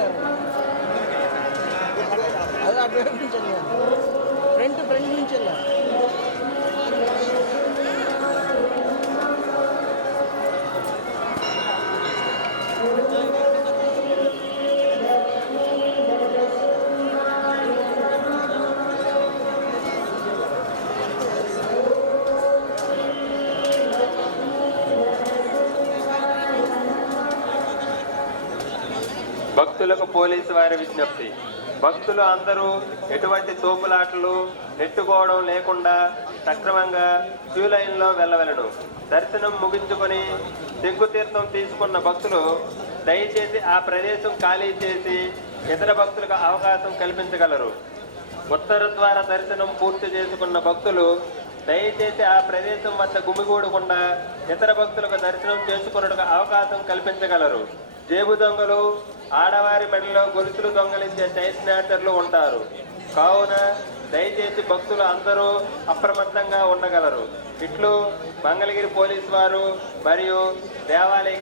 పెట్టారు. అది అటువైపు నుంచి వెళ్ళాను, ఫ్రంట్ నుంచి వెళ్ళాను. భక్తులకు పోలీసు వారి విజ్ఞప్తి. భక్తులు అందరూ ఎటువంటి తోపులాటలు నెట్టుకోవడం లేకుండా సక్రమంగా క్యూ లైన్లో వెళ్ళవలను. దర్శనం ముగించుకొని తెగ్గుతీర్థం తీసుకున్న భక్తులు దయచేసి ఆ ప్రదేశం ఖాళీ చేసి ఇతర భక్తులకు అవకాశం కల్పించగలరు. ఉత్తర ద్వార దర్శనం పూర్తి చేసుకున్న భక్తులు దయచేసి ఆ ప్రదేశం వద్ద గుమిగూడకుండా ఇతర భక్తులకు దర్శనం చేసుకున్నట్టుగా అవకాశం కల్పించగలరు. జేబు దొంగలు, ఆడవారి మెడలో గొలుసులు దొంగలించే చైన్ స్నాచర్లు ఉంటారు. కావున దయచేసి భక్తులు అందరూ అప్రమత్తంగా ఉండగలరు. ఇట్లు మంగళగిరి పోలీసు వారు మరియు దేవాలయ